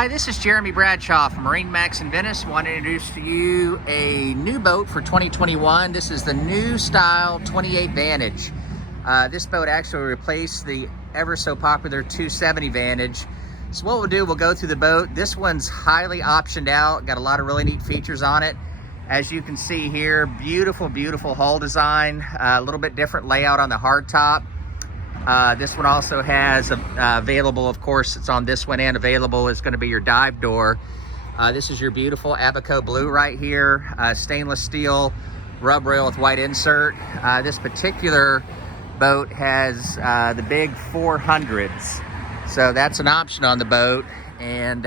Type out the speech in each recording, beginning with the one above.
Hi, this is Jeremy Bradshaw from MarineMax Venice. Want to introduce to you a new boat for 2021. This is the new style 28 Vantage. This boat actually replaced the ever so popular 270 Vantage. So what we'll do, we'll go through the boat. This one's highly optioned out, got a lot of really neat features on it. As you can see here, beautiful, beautiful hull design, a little bit different layout on the hardtop. This one also has available, of course, it's on this one, and available is going to be your dive door. This is your beautiful Abaco blue right here, stainless steel rub rail with white insert. This particular boat has the big 400s, so that's an option on the boat. And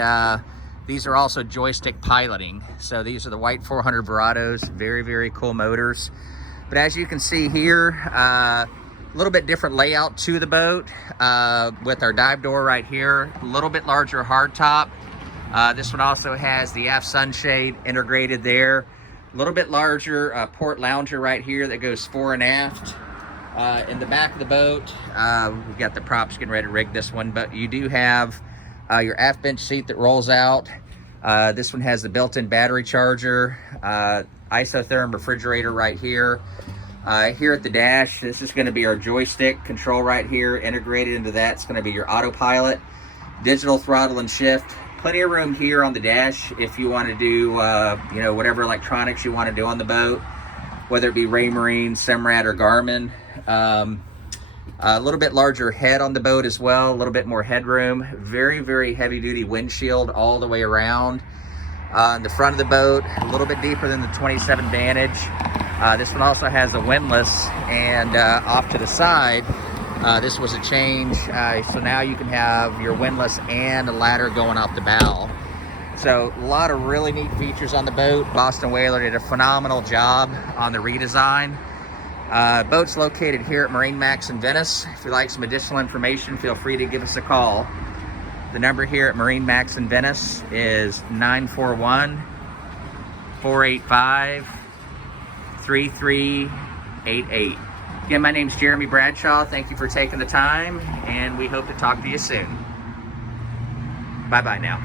these are also joystick piloting. So these are the white 400 Verados, very, very cool motors. But as you can see here, a little bit different layout to the boat with our dive door right here, a little bit larger hardtop. This one also has the aft sunshade integrated there, a little bit larger port lounger right here that goes fore and aft. In the back of the boat, we've got the props getting ready to rig this one, but you do have your aft bench seat that rolls out. This one has the built-in battery charger, isotherm refrigerator right here. Here at the dash, this is going to be our joystick control right here. Integrated into that, it's going to be your autopilot, digital throttle and shift. Plenty of room here on the dash if you want to do, whatever electronics you want to do on the boat, whether it be Raymarine, Simrad, or Garmin. A little bit larger head on the boat as well, a little bit more headroom. Very, very heavy-duty windshield all the way around. In the front of the boat, a little bit deeper than the 27 Vantage. This one also has the windlass, and off to the side, this was a change. So now you can have your windlass and a ladder going off the bow. So a lot of really neat features on the boat. Boston Whaler did a phenomenal job on the redesign. Boat's located here at MarineMax Venice. If you'd like some additional information, feel free to give us a call. The number here at MarineMax Venice is 941-485-3388. Again, my name's Jeremy Bradshaw. Thank you for taking the time, and we hope to talk to you soon. Bye-bye now.